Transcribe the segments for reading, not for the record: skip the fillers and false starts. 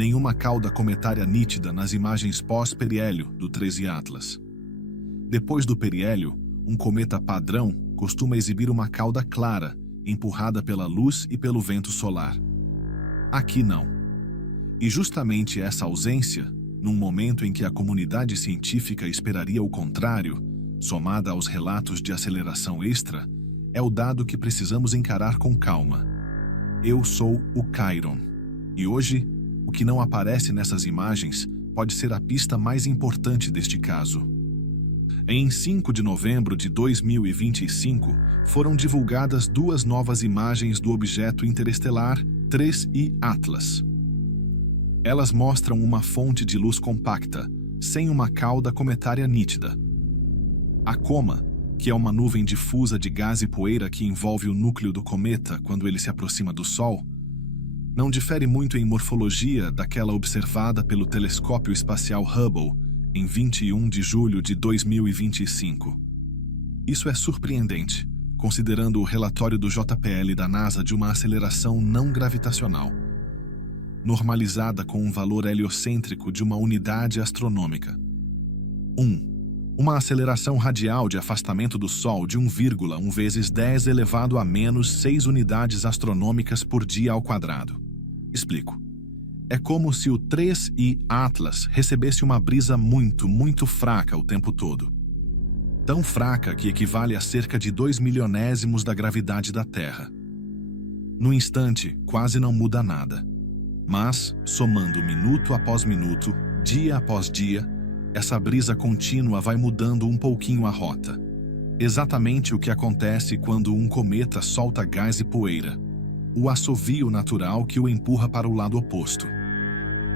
Nenhuma cauda cometária nítida nas imagens pós-periélio do 13 Atlas. Depois do periélio, um cometa padrão costuma exibir uma cauda clara, empurrada pela luz e pelo vento solar. Aqui não. E justamente essa ausência, num momento em que a comunidade científica esperaria o contrário, somada aos relatos de aceleração extra, é o dado que precisamos encarar com calma. Eu sou o Chiron. E hoje, o que não aparece nessas imagens pode ser a pista mais importante deste caso. Em 5 de novembro de 2025, foram divulgadas duas novas imagens do objeto interestelar 3I Atlas. Elas mostram uma fonte de luz compacta, sem uma cauda cometária nítida. A coma, que é uma nuvem difusa de gás e poeira que envolve o núcleo do cometa quando ele se aproxima do Sol, não difere muito em morfologia daquela observada pelo telescópio espacial Hubble em 21 de julho de 2025. Isso é surpreendente, considerando o relatório do JPL da NASA de uma aceleração não gravitacional, normalizada com um valor heliocêntrico de uma unidade astronômica. 1. Uma aceleração radial de afastamento do Sol de 1,1 vezes 10 elevado a menos 6 unidades astronômicas por dia ao quadrado. Explico. É como se o 3I Atlas recebesse uma brisa muito fraca o tempo todo. Tão fraca que equivale a cerca de 2 milionésimos da gravidade da Terra. No instante, quase não muda nada. Mas, somando minuto após minuto, dia após dia, essa brisa contínua vai mudando um pouquinho a rota. Exatamente o que acontece quando um cometa solta gás e poeira. O assovio natural que o empurra para o lado oposto.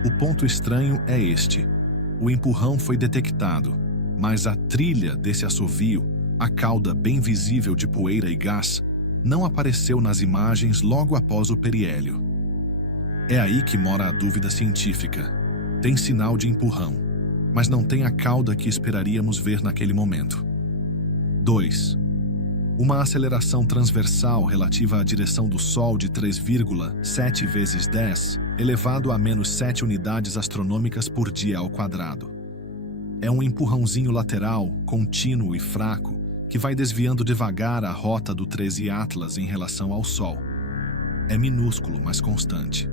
O ponto estranho é este. O empurrão foi detectado, mas a trilha desse assovio, a cauda bem visível de poeira e gás, não apareceu nas imagens logo após o periélio. É aí que mora a dúvida científica. Tem sinal de empurrão, mas não tem a cauda que esperaríamos ver naquele momento. 2. Uma aceleração transversal relativa à direção do Sol de 3,7 vezes 10, elevado a menos 7 unidades astronômicas por dia ao quadrado. É um empurrãozinho lateral, contínuo e fraco, que vai desviando devagar a rota do 13 Atlas em relação ao Sol. É minúsculo, mas constante.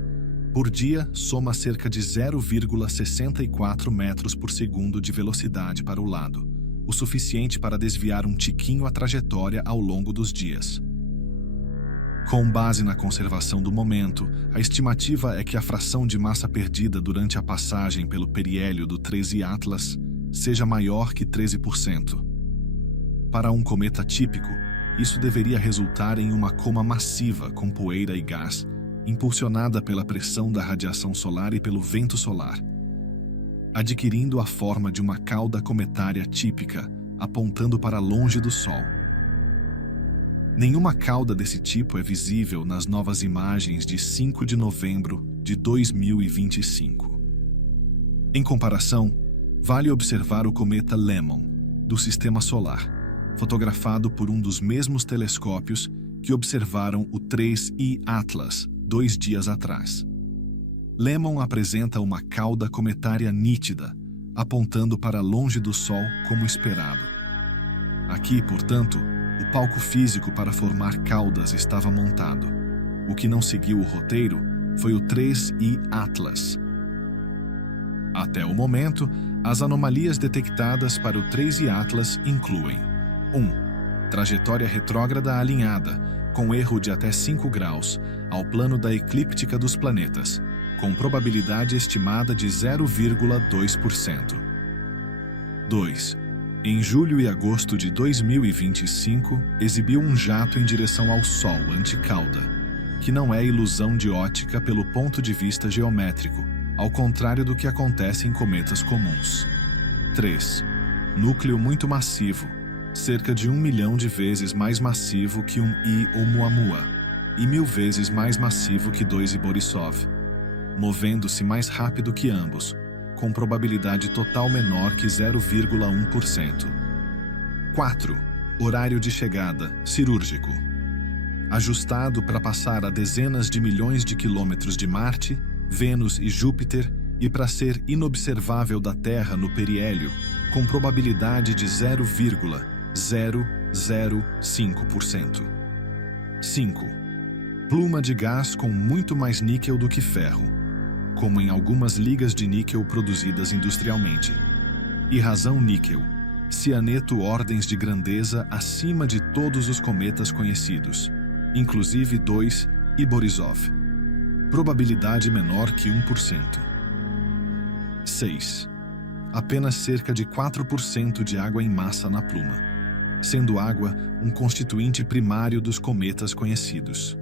Por dia, soma cerca de 0,64 metros por segundo de velocidade para o lado, o suficiente para desviar um tiquinho a trajetória ao longo dos dias. Com base na conservação do momento, a estimativa é que a fração de massa perdida durante a passagem pelo periélio do 13 Atlas seja maior que 13%. Para um cometa típico, isso deveria resultar em uma coma massiva com poeira e gás, impulsionada pela pressão da radiação solar e pelo vento solar, adquirindo a forma de uma cauda cometária típica, apontando para longe do Sol. Nenhuma cauda desse tipo é visível nas novas imagens de 5 de novembro de 2025. Em comparação, vale observar o cometa Lemmon, do Sistema Solar, fotografado por um dos mesmos telescópios que observaram o 3I Atlas 2 dias atrás. Lemmon apresenta uma cauda cometária nítida, apontando para longe do Sol como esperado. Aqui, portanto, o palco físico para formar caudas estava montado. O que não seguiu o roteiro foi o 3I Atlas. Até o momento, as anomalias detectadas para o 3I Atlas incluem 1. Trajetória retrógrada alinhada, com erro de até 5 graus, ao plano da eclíptica dos planetas, com probabilidade estimada de 0,2%. 2. Em julho e agosto de 2025, exibiu um jato em direção ao Sol anticauda, que não é ilusão de ótica pelo ponto de vista geométrico, ao contrário do que acontece em cometas comuns. 3. Núcleo muito massivo, cerca de 1 milhão de vezes mais massivo que um I Oumuamua, e 1000 vezes mais massivo que 2 Borisov, movendo-se mais rápido que ambos, com probabilidade total menor que 0,1%. 4. Horário de chegada, cirúrgico. Ajustado para passar a dezenas de milhões de quilômetros de Marte, Vênus e Júpiter, e para ser inobservável da Terra no periélio, com probabilidade de 0,005%. 5. Pluma de gás com muito mais níquel do que ferro, como em algumas ligas de níquel produzidas industrialmente. E razão níquel. Cianeto ordens de grandeza acima de todos os cometas conhecidos, inclusive 2 e Borisov. Probabilidade menor que 1%. 6. Apenas cerca de 4% de água em massa na pluma, sendo água um constituinte primário dos cometas conhecidos.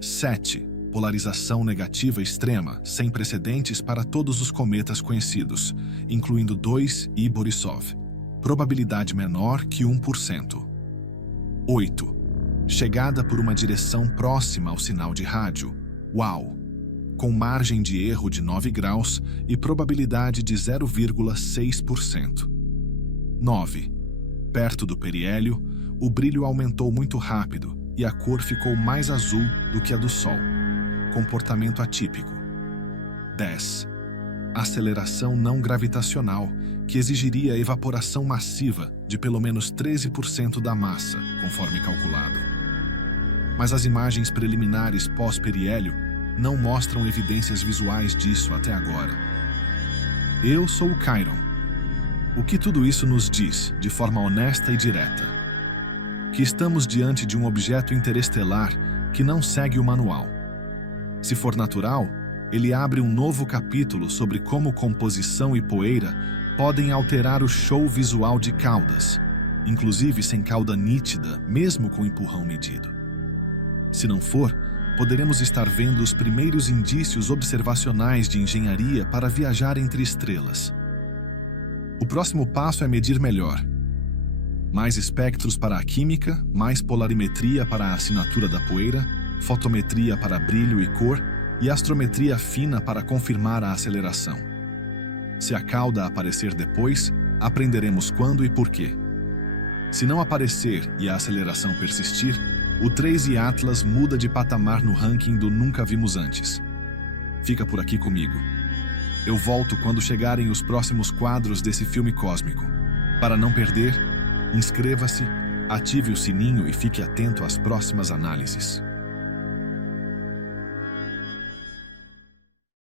7. Polarização negativa extrema, sem precedentes para todos os cometas conhecidos, incluindo 2 e Borisov. Probabilidade menor que 1%. 8. Chegada por uma direção próxima ao sinal de rádio, UAU, com margem de erro de 9 graus e probabilidade de 0,6%. 9. Perto do periélio, o brilho aumentou muito rápido e a cor ficou mais azul do que a do Sol. Comportamento atípico. 10. Aceleração não gravitacional, que exigiria evaporação massiva de pelo menos 13% da massa, conforme calculado. Mas as imagens preliminares pós-periélio não mostram evidências visuais disso até agora. Eu sou o Chiron. O que tudo isso nos diz, de forma honesta e direta? Que estamos diante de um objeto interestelar que não segue o manual. Se for natural, ele abre um novo capítulo sobre como composição e poeira podem alterar o show visual de caudas, inclusive sem cauda nítida, mesmo com empurrão medido. Se não for, poderemos estar vendo os primeiros indícios observacionais de engenharia para viajar entre estrelas. O próximo passo é medir melhor. Mais espectros para a química, mais polarimetria para a assinatura da poeira, fotometria para brilho e cor e astrometria fina para confirmar a aceleração. Se a cauda aparecer depois, aprenderemos quando e por quê. Se não aparecer e a aceleração persistir, o 3i Atlas muda de patamar no ranking do Nunca Vimos Antes. Fica por aqui comigo. Eu volto quando chegarem os próximos quadros desse filme cósmico. Para não perder, inscreva-se, ative o sininho e fique atento às próximas análises.